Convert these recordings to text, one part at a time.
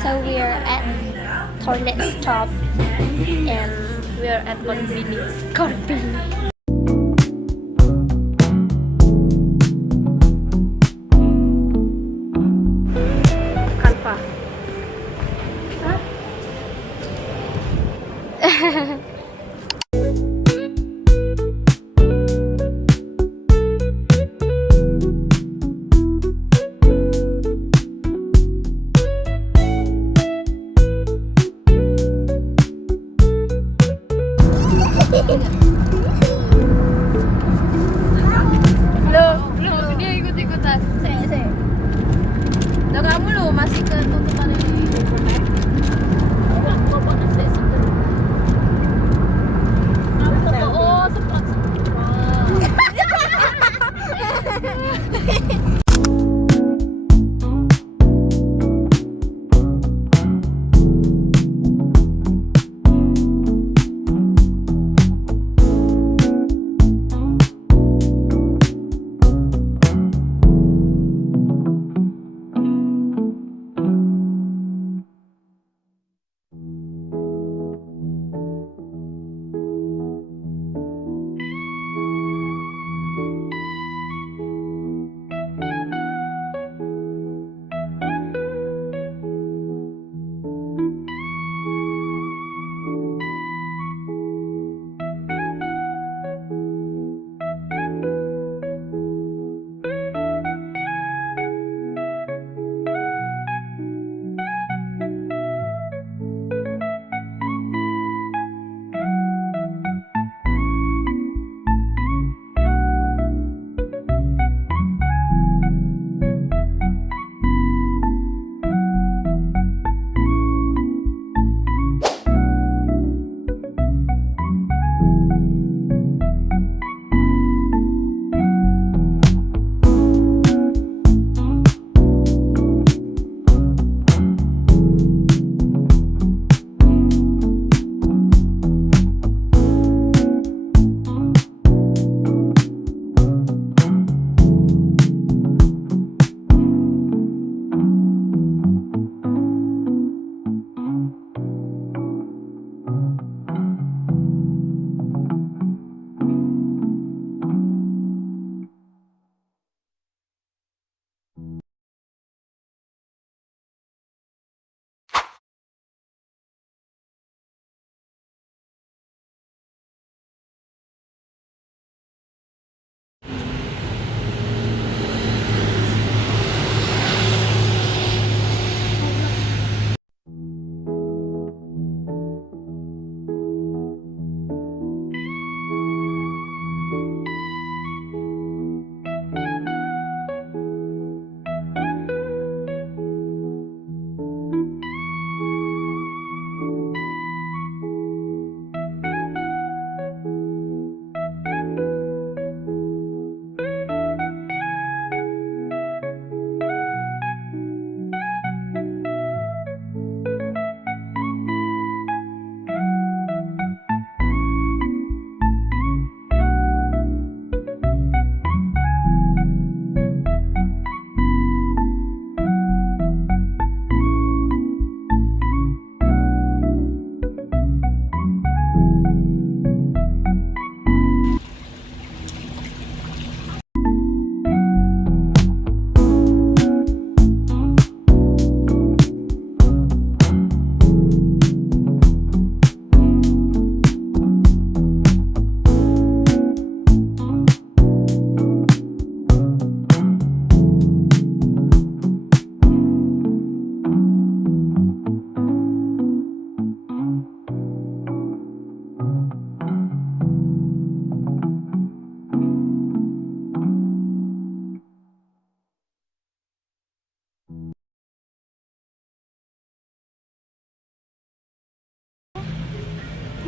So we are at toilet stop and we are at Konbini. Kanva. Lo, dia ikut-ikutan. Saya. Lo kamu lo masih ke tuntutan ini. Oh, sempat.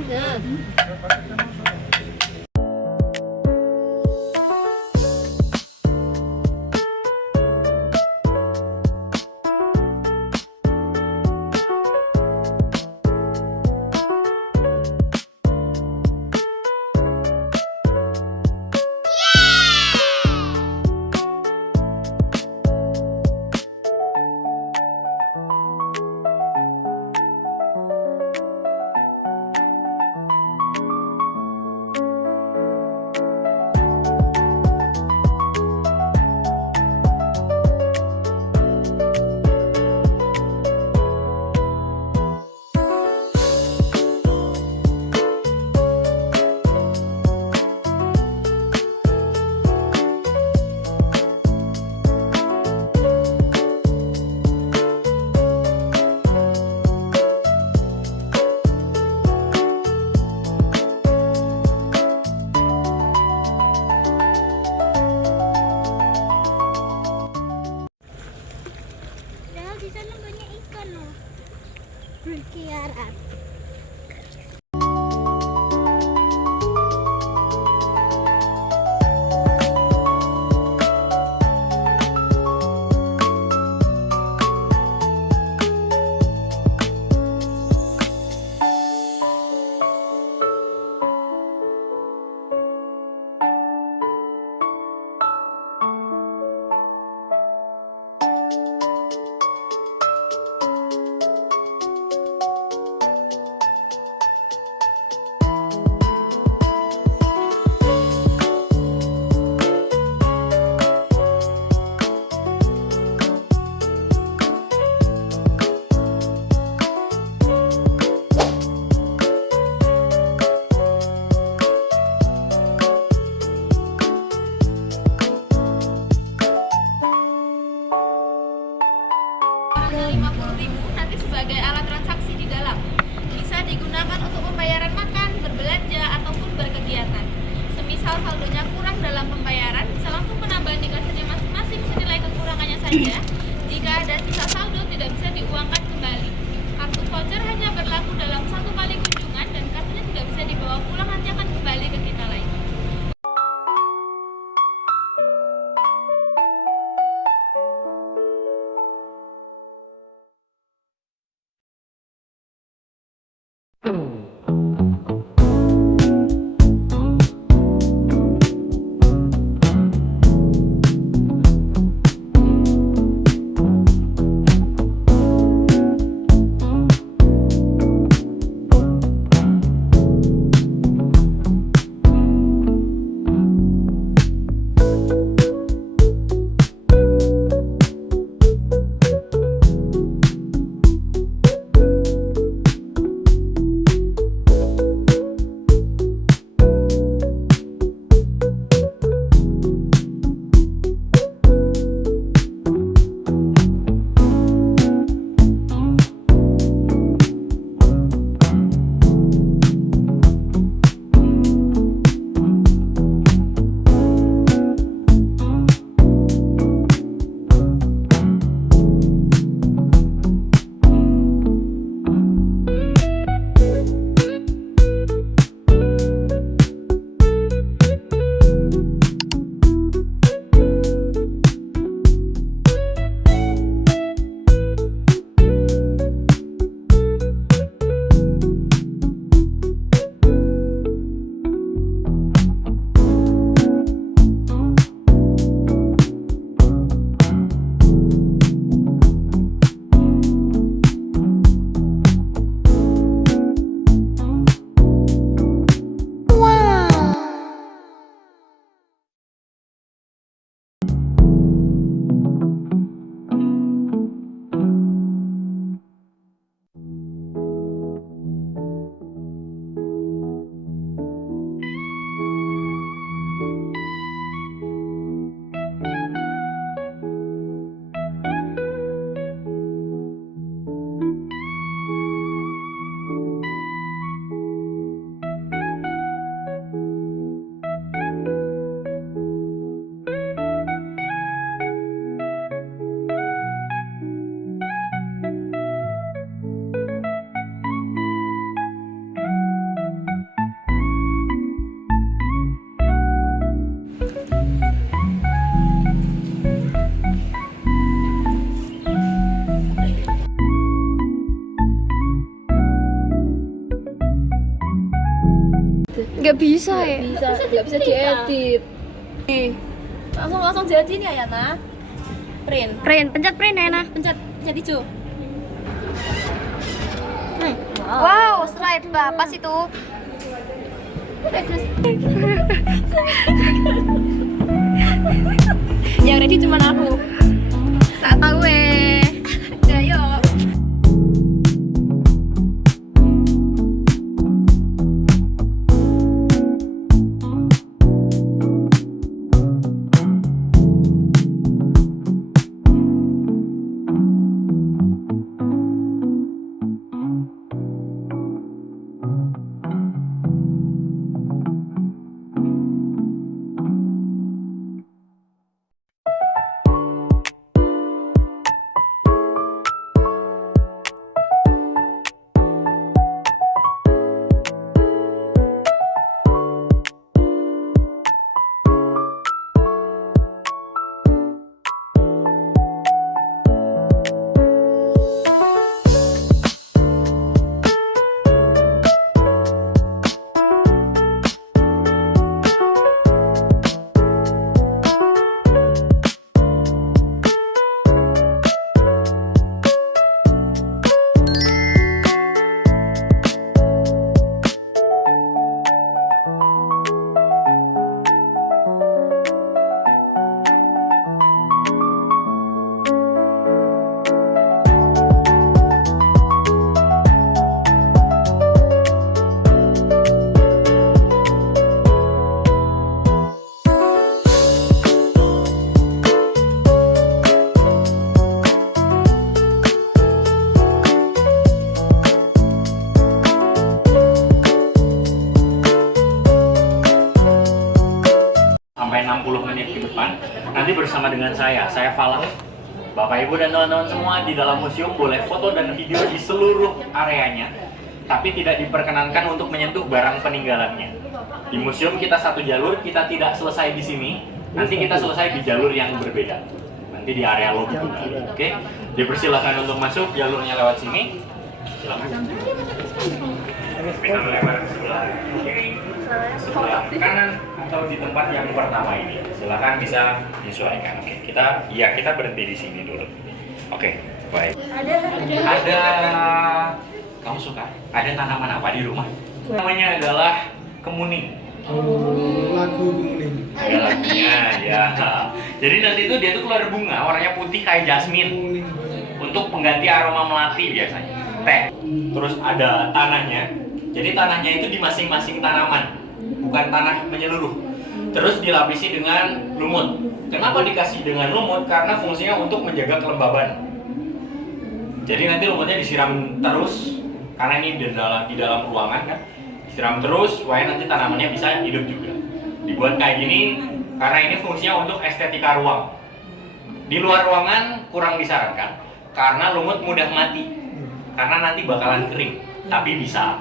Nah. Di sana banyak ikan loh berkeliaran. Harga 50.000 nanti sebagai alat transaksi di dalam. Bisa digunakan untuk pembayaran makan, berbelanja, ataupun berkegiatan. Semisal saldonya kurang dalam pembayaran, bisa langsung menambah di kasanya masing-masing senilai kekurangannya saja. Jika ada sisa saldo, tidak bisa diuangkan kembali. Kartu voucher hanya berlaku dalam satu kali kunjungan dan kartunya tidak bisa dibawa pulang, nanti akan kembali ke kita lagi. Nggak bisa ya? Nggak bisa diedit. Langsung jadi nih Ayana. Print. Pencet print ya, Nah. Pencet hijau. Wow, slide Mbak, pas itu. Yang ready cuma aku. Tak tahu Ya yuk. Sampai 60 menit ke depan, nanti bersama dengan saya Falah. Bapak Ibu dan teman-teman semua di dalam museum boleh foto dan video di seluruh areanya, tapi tidak diperkenankan untuk menyentuh barang peninggalannya. Di museum kita satu jalur, kita tidak selesai di sini, nanti kita selesai di jalur yang berbeda. Nanti di area lobby. Oke? Dipersilakan untuk masuk, jalurnya lewat sini. Silakan. Bisa melebar ke sebelah kiri, sebelah kanan, atau di tempat yang pertama ini. Silakan bisa menyesuaikan. Oke, kita berhenti di sini dulu. Oke, baik. Ada kamu suka? Ada tanaman apa di rumah? Namanya adalah kemuning. Lagu kemuning. Ada lagunya, ya. Jadi nanti itu dia tuh keluar bunga, warnanya putih kayak jasmin. Untuk pengganti aroma melati biasanya. Teh. Terus ada tanahnya. Jadi tanahnya itu di masing-masing tanaman, bukan tanah menyeluruh. Terus dilapisi dengan lumut. Kenapa dikasih dengan lumut? Karena fungsinya untuk menjaga kelembaban. Jadi nanti lumutnya disiram terus, karena ini di dalam ruangan kan. Disiram terus supaya nanti tanamannya bisa hidup juga. Dibuat kayak gini karena ini fungsinya untuk estetika ruang. Di luar ruangan kurang disarankan karena lumut mudah mati. Karena nanti bakalan kering, tapi bisa.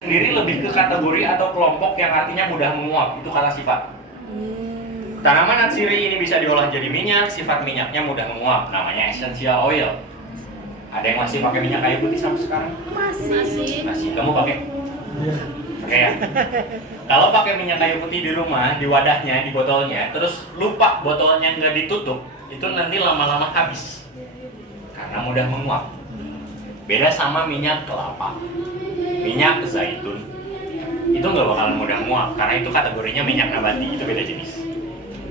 Sendiri lebih ke kategori atau kelompok yang artinya mudah menguap, itu kata sifat. Tanaman atsiri ini bisa diolah jadi minyak, sifat minyaknya mudah menguap, namanya essential oil. Ada yang masih pakai minyak kayu putih sampai sekarang? Masih. Kamu pakai? Iya. Pakai ya? Kalau pakai minyak kayu putih di rumah, di wadahnya, di botolnya, terus lupa botolnya nggak ditutup, itu nanti lama-lama habis. Karena mudah menguap. Beda sama minyak kelapa. Minyak zaitun itu nggak bakalan mudah muak karena itu kategorinya minyak nabati, itu beda jenis.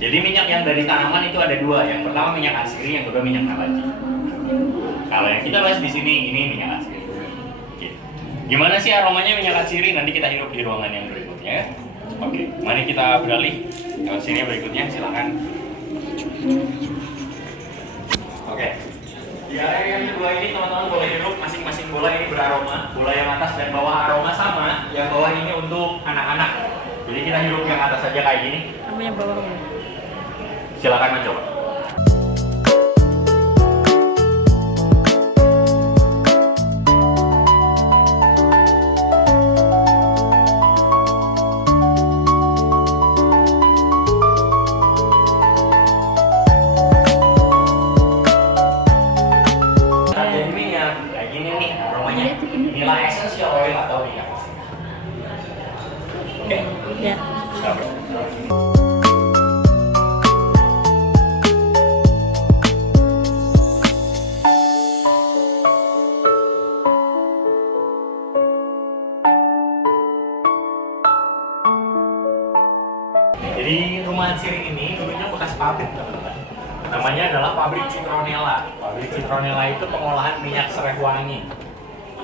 Jadi minyak yang dari tanaman itu ada dua, yang pertama minyak atsiri, yang kedua minyak nabati. Kalau yang kita bahas di sini ini minyak atsiri. Gitu. Gimana sih aromanya minyak atsiri? Nanti kita hirup di ruangan yang berikutnya. Oke, mari kita beralih ke sini berikutnya, silakan. Oke. Di area yang kedua ini teman-teman boleh hirup, masing-masing bola ini beraroma. Bola yang atas dan bawah aroma sama, yang bawah ini untuk anak-anak. Jadi kita hirup yang atas saja kayak gini. Namanya bawah. Silakan mencoba. Jadi minyak kayak gini nih aromanya. Inilah essential oil atau minyak. Oke, namanya adalah pabrik citronella. Pabrik citronella itu pengolahan minyak serai wangi.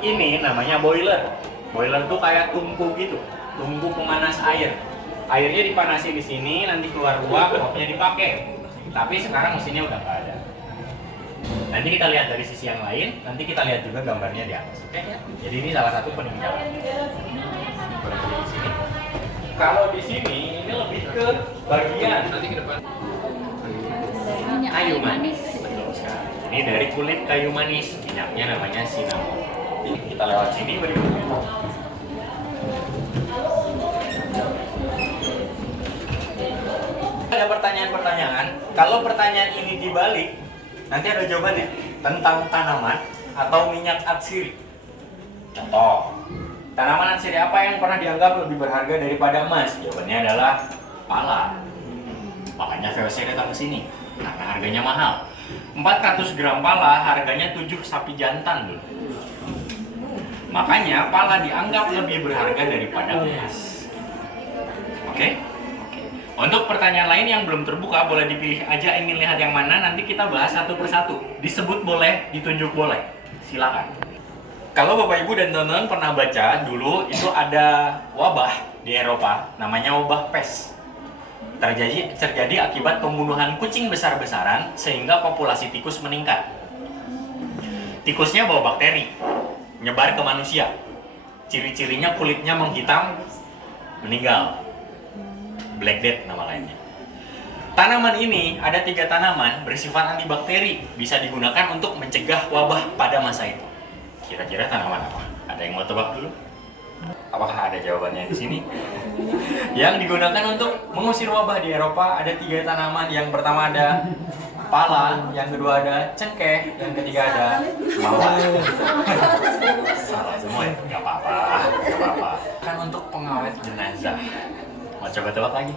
Ini namanya boiler. Boiler tuh kayak tungku gitu, tungku pemanas air. Airnya dipanasi di sini, nanti keluar uap, uapnya dipakai. Tapi sekarang mesinnya udah nggak ada. Nanti kita lihat dari sisi yang lain, nanti kita lihat juga gambarnya di atas. Oke? Jadi ini salah satu peninggalan. Berarti di sini. Kalau di sini ini lebih ke bagian kayu manis. Betul sekali. Ini dari kulit kayu manis, minyaknya namanya cinnamon. Kita lewat sini berikutnya. Ada pertanyaan-pertanyaan. Kalau pertanyaan ini dibalik, nanti ada jawabannya tentang tanaman atau minyak atsiri. Contoh, tanaman atsiri apa yang pernah dianggap lebih berharga daripada emas? Jawabannya adalah pala. Makanya VOC datang ke sini karena harganya mahal. 400 gram pala harganya 7 sapi jantan dulu. Makanya pala dianggap lebih berharga daripada emas. Oke? Untuk pertanyaan lain yang belum terbuka, boleh dipilih aja ingin lihat yang mana, nanti kita bahas satu persatu. Disebut boleh, ditunjuk boleh. Silakan. Kalau Bapak Ibu dan teman-teman pernah baca dulu, itu ada wabah di Eropa, namanya wabah pes. Terjadi akibat pembunuhan kucing besar-besaran sehingga populasi tikus meningkat. Tikusnya bawa bakteri, nyebar ke manusia. Ciri-cirinya kulitnya menghitam, meninggal. Black Death nama lainnya. Tanaman ini, ada 3 tanaman bersifat antibakteri, bisa digunakan untuk mencegah wabah pada masa itu. Kira-kira tanaman apa? Ada yang mau tebak dulu? Apakah ada jawabannya di sini? Yang digunakan untuk mengusir wabah di Eropa ada 3 tanaman. Yang pertama ada pala, yang kedua ada cengkeh, dan ketiga ada mawar. Salah semua ya? Gak apa-apa. Kan untuk pengawet jenazah. Mau coba tebak lagi?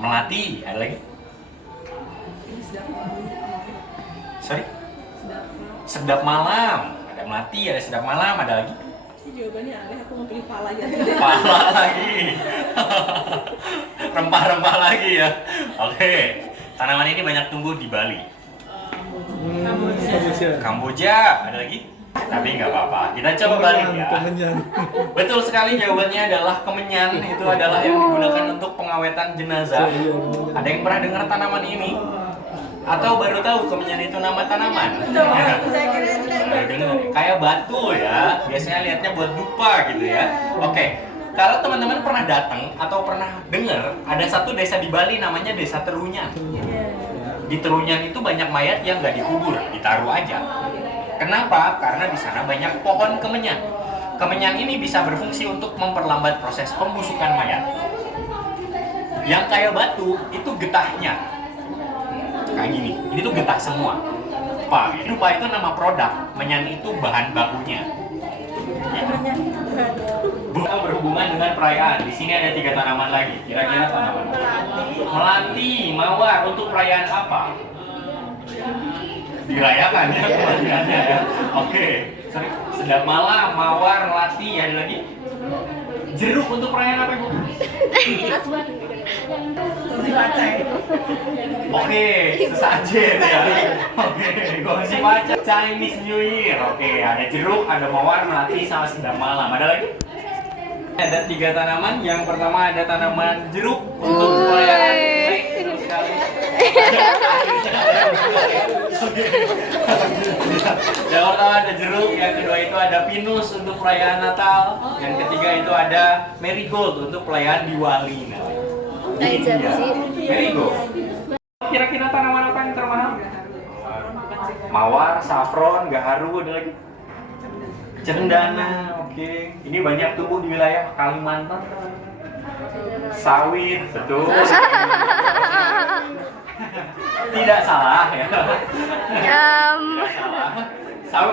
Melati, ada lagi? Sorry? Sedap malam. Ada melati, ada sedap malam, ada lagi? Jawabannya aneh, aku mau pilih pala aja. Pala lagi. Rempah-rempah lagi ya. Oke. Tanaman ini banyak tumbuh di Bali. Kamboja, ada lagi? Tapi nggak apa-apa, kita coba balik ya. Betul sekali, jawabannya adalah kemenyan. Itu adalah yang digunakan untuk pengawetan jenazah. Ada yang pernah dengar tanaman ini? Atau baru tahu kemenyan itu nama tanaman? Baru dengar. Kayak batu ya, biasanya lihatnya buat dupa gitu ya. Oke, kalau teman-teman pernah datang atau pernah dengar, ada satu desa di Bali namanya Desa Terunyan. Di Terunyan itu banyak mayat yang nggak dikubur, ditaruh aja. Kenapa? Karena di sana banyak pohon kemenyan. Kemenyan ini bisa berfungsi untuk memperlambat proses pembusukan mayat. Yang kayak batu itu getahnya kayak gini. Ini tuh getah semua. Pak, dupa itu nama produk. Menyan itu bahan bakunya. Bunga berhubungan dengan perayaan. Di sini ada 3 tanaman lagi. Kira-kira tanaman apa? Melati, mawar. Untuk perayaan apa? Dirayakan ya kematiannya ya. Oke. Sorry. Sedap malam, mawar, melati, ada lagi? Jeruk untuk perayaan apa, Ibu? Oke, sesajen ya. Oke, gongsi baca Chinese New Year. Oke, ada jeruk, ada mawar, melati, sama sedap malam. Ada lagi? Ada 3 tanaman. Yang pertama ada tanaman jeruk untuk perayaan. Baik, terus sekali. Oke. Yang pertama ada jeruk, yang kedua itu ada pinus untuk perayaan Natal, yang ketiga itu ada marigold untuk perayaan Diwali. Marigold. Kira-kira tanaman apa yang termahal? Mawar, saffron, gaharu, ada lagi? Cendana. Oke. Ini banyak tumbuh di wilayah Kalimantan. Sawit, betul. Tidak salah ya. Tidak salah.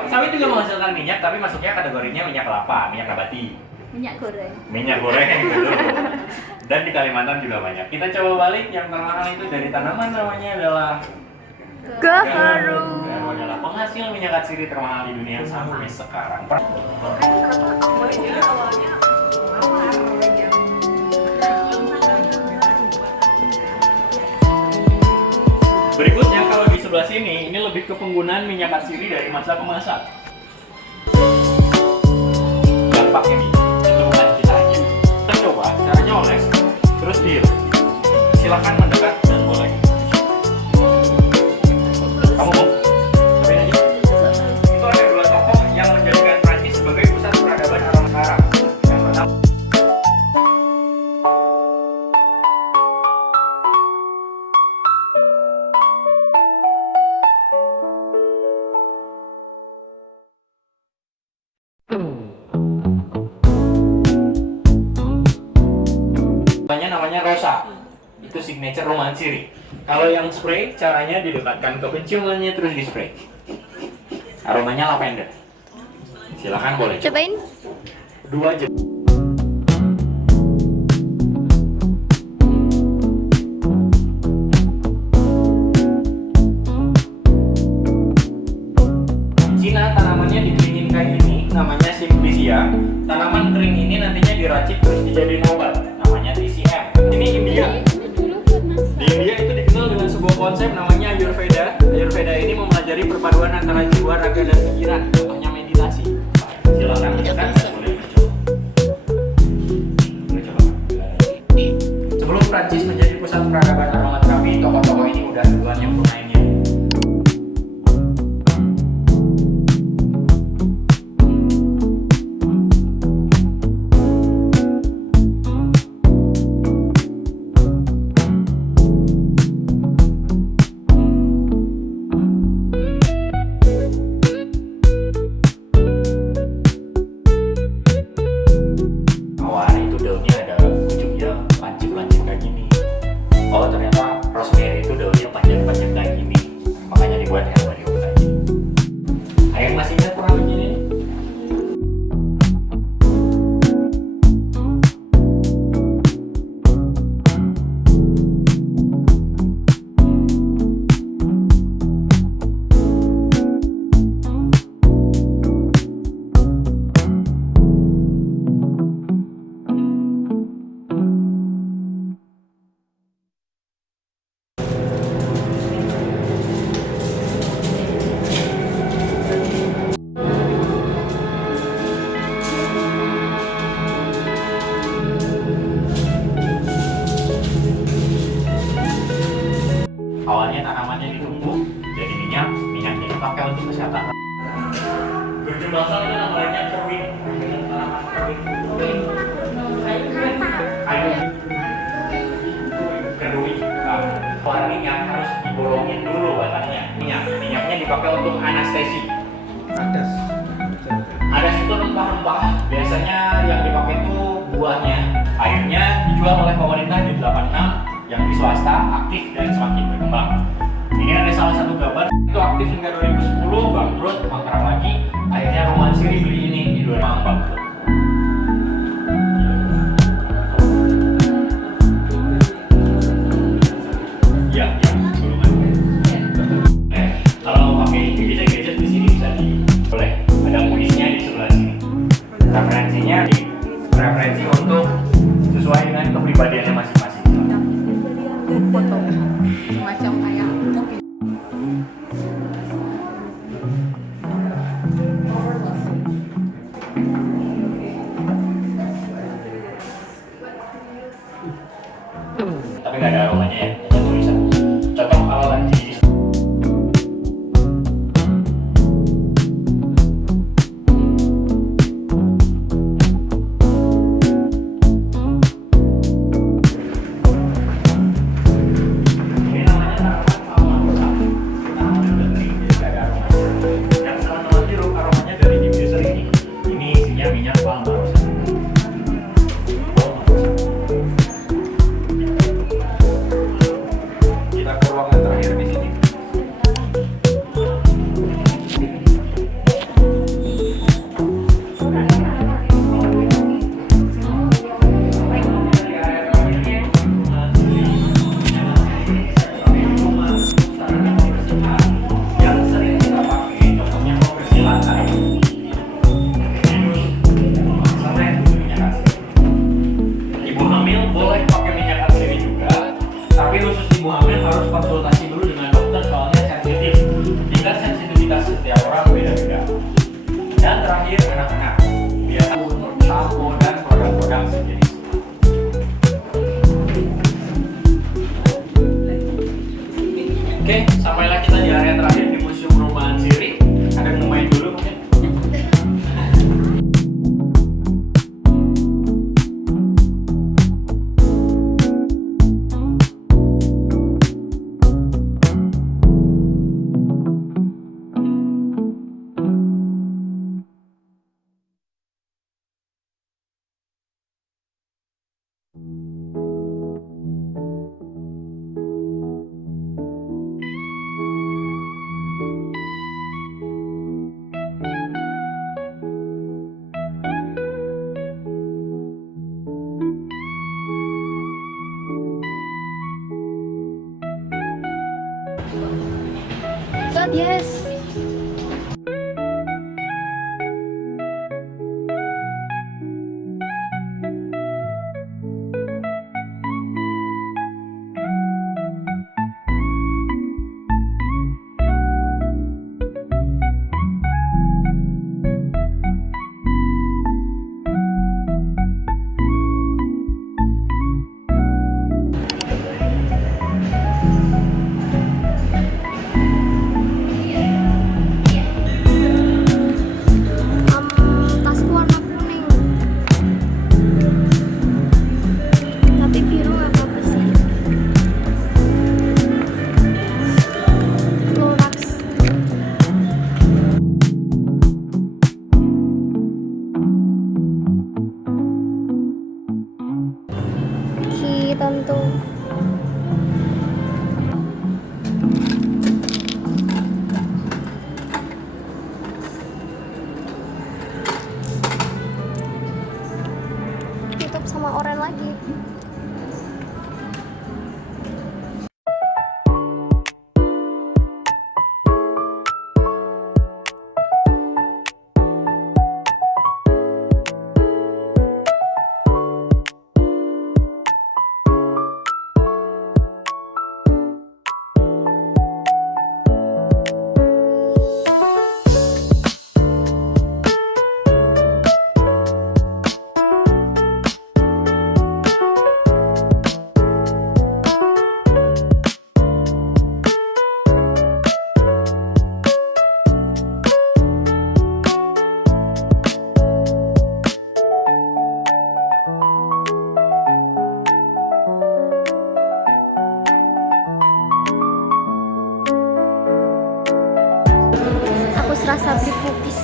Sawit juga menghasilkan minyak, tapi masuknya kategorinya minyak kelapa, minyak nabati. Minyak goreng. Minyak goreng, betul. Dan di Kalimantan juga banyak. Kita coba balik, yang termahal itu dari tanaman namanya adalah Gaharu. Gaharu adalah penghasil minyak atsiri termahal di dunia sampai sekarang. Berikutnya kalau di sebelah sini ini lebih ke penggunaan minyak atsiri dari masa ke masa. Yang pakai minyak itu bukan kita aja. Kita coba caranya oles, terus diiris. Silakan mendekat dan boleh. Kamu mau? Cobain aja. Itu ada dua tokoh yang menjadikan Prancis sebagai pusat peradaban aroma sekarang. Yang pertama namanya Rosa. Itu signature Romansiri. Kalau yang spray, caranya didekatkan ke penciumannya terus di spray. Aromanya lavender. Silakan boleh coba. Cobain. 2 jam. Cina tanamannya dikeringin kayak ini, namanya Simplicia. Tanaman kering ini nantinya diracik terus dijadiin obat, namanya TCM. Ini India. Di India itu dikenal dengan sebuah konsep namanya Ayurveda. Ayurveda ini mempelajari perpaduan antara jiwa, raga, dan pikiran. Contohnya meditasi. Silakan mencoba dan boleh mencoba. Sebelum Prancis menjadi pusat peradaban aromaterapi, tokoh-tokoh ini udah duluan yang bermainnya. Oh ternyata rosemary itu daunnya panjang-panjang kayak gini, makanya dibuat herbarium kayak gini. Ayo masih ingat kurang begini? Awalnya tanamannya ditumbuk jadi minyak, minyaknya dipakai untuk kesehatan. Berjumlah asalnya namanya kerwin, dengan tanaman kerwin. Kerwin. Keluar minyak harus dibolongin dulu batangnya. Minyaknya dipakai untuk anestesi. Ada itu rempah-rempah. Biasanya yang dipakai itu buahnya. Airnya dijual oleh pemerintah di 86. Yang di swasta aktif dan semakin berkembang. Ini ada salah satu gambar itu aktif hingga 2010, bangkrut, mangkrak lagi. Akhirnya Romansiri beli ini di 2006 bangkrut. Ya, gulungan. Kalau mau pakai gadget di sini bisa boleh. Ada kuisnya di sebelah sini. Referensi untuk sesuai dengan kepribadiannya masing-masing. Foto semacam kayak Sampailah kita di area terakhir di Museum Perumahan Siri. Ada yang mau main dulu mungkin? God, yes. Tasku warna kuning. Tapi biru nggak apa-apa sih. Lorax. Tentu. Tutup sama oranye lagi. Aku serasa beli pupis.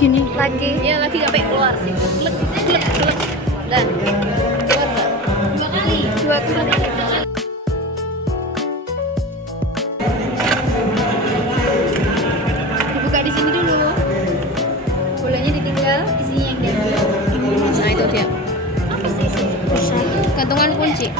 Gini lagi. Ya lagi sampai keluar sih. Klek. Dan keluar nggak? Dua kali. Dibuka di sini dulu. Bolanya ditinggal, isinya yang diambil. Nah itu dia. Apa sih? Gantungan kunci.